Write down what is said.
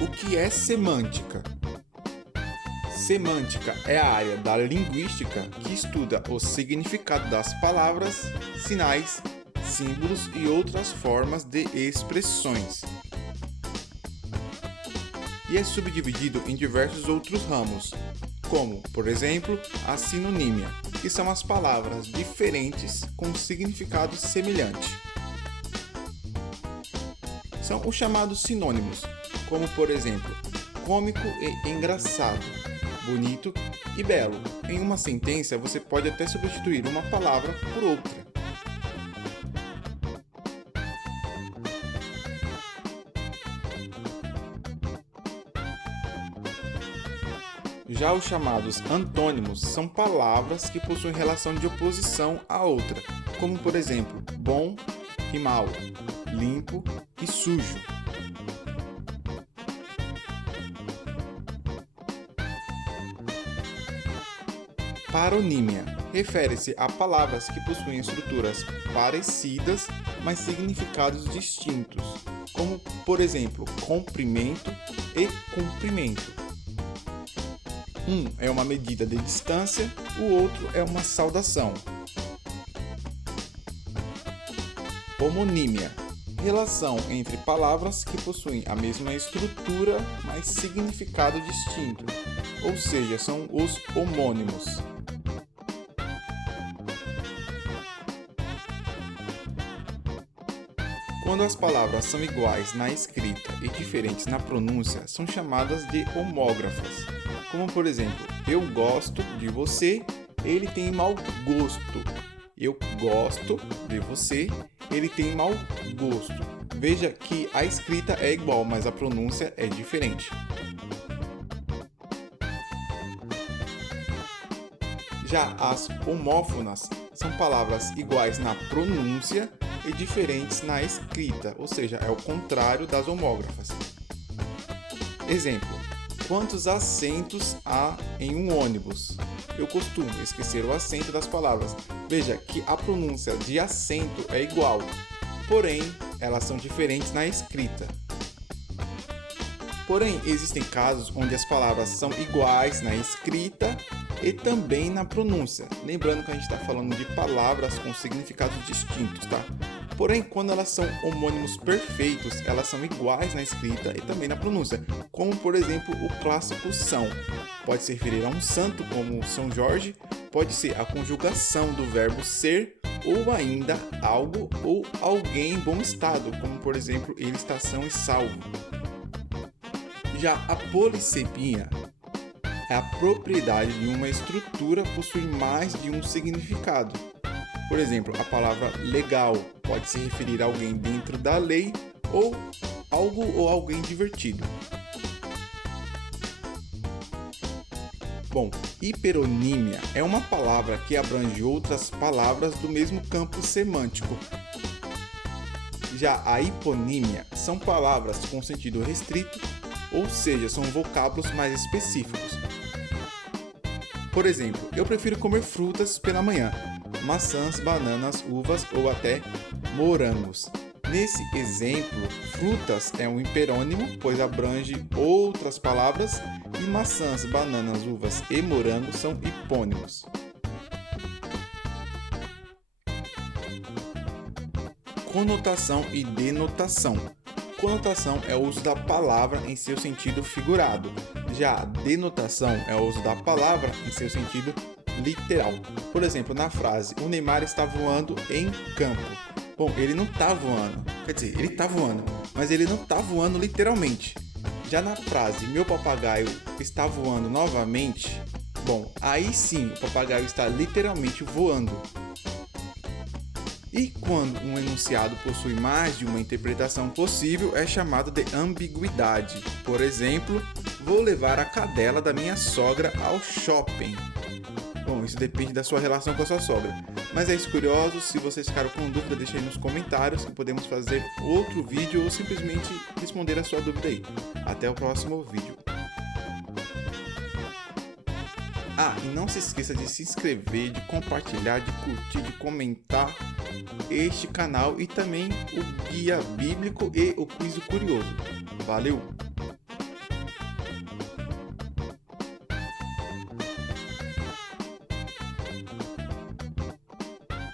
O que é semântica? Semântica é a área da linguística que estuda o significado das palavras, sinais, símbolos e outras formas de expressões. E é subdividido em diversos outros ramos, como, por exemplo, a sinonímia, que são as palavras diferentes com significado semelhante. São os chamados sinônimos, como por exemplo, cômico e engraçado, bonito e belo. Em uma sentença, você pode até substituir uma palavra por outra. Já os chamados antônimos são palavras que possuem relação de oposição a outra, como por exemplo, bom e mau, limpo e sujo. Paronímia refere-se a palavras que possuem estruturas parecidas, mas significados distintos, como, por exemplo, comprimento e cumprimento. Um é uma medida de distância, o outro é uma saudação. Homonímia – relação entre palavras que possuem a mesma estrutura, mas significado distinto, ou seja, são os homônimos. Quando as palavras são iguais na escrita e diferentes na pronúncia, são chamadas de homógrafas. Como por exemplo, eu gosto de você, ele tem mau gosto. Eu gosto de você, ele tem mau gosto. Veja que a escrita é igual, mas a pronúncia é diferente. Já as homófonas são palavras iguais na pronúncia e diferentes na escrita, ou seja, é o contrário das homógrafas. Exemplo: quantos assentos há em um ônibus? Eu costumo esquecer o acento das palavras. Veja que a pronúncia de acento é igual, porém elas são diferentes na escrita. Porém, existem casos onde as palavras são iguais na escrita e também na pronúncia. Lembrando que a gente está falando de palavras com significados distintos, tá? Porém, quando elas são homônimos perfeitos, elas são iguais na escrita e também na pronúncia, como por exemplo o clássico são. Pode se referir a um santo, como São Jorge, pode ser a conjugação do verbo ser, ou ainda algo ou alguém em bom estado, como por exemplo ele está são e salvo. Já a polissemia é a propriedade de uma estrutura possuir mais de um significado. Por exemplo, a palavra legal pode se referir a alguém dentro da lei ou algo ou alguém divertido. Bom, hiperonímia é uma palavra que abrange outras palavras do mesmo campo semântico. Já a hiponímia são palavras com sentido restrito, ou seja, são vocábulos mais específicos. Por exemplo, eu prefiro comer frutas pela manhã, maçãs, bananas, uvas ou até morangos. Nesse exemplo, frutas é um hiperônimo, pois abrange outras palavras, e maçãs, bananas, uvas e morangos são hipônimos. Conotação e denotação. Conotação é o uso da palavra em seu sentido figurado. Já a denotação é o uso da palavra em seu sentido literal. Por exemplo, na frase, o Neymar está voando em campo. Bom, ele não está voando. Quer dizer, ele está voando, mas ele não está voando literalmente. Já na frase, meu papagaio está voando novamente, bom, aí sim o papagaio está literalmente voando. E quando um enunciado possui mais de uma interpretação possível, é chamado de ambiguidade. Por exemplo, vou levar a cadela da minha sogra ao shopping. Bom, isso depende da sua relação com a sua sogra. Mas é isso, curiosos, se vocês ficaram com dúvida, deixe aí nos comentários que podemos fazer outro vídeo ou simplesmente responder a sua dúvida aí. Até o próximo vídeo. Ah, e não se esqueça de se inscrever, de compartilhar, de curtir, de comentar este canal e também o Guia Bíblico e o Quiz do Curioso. Valeu!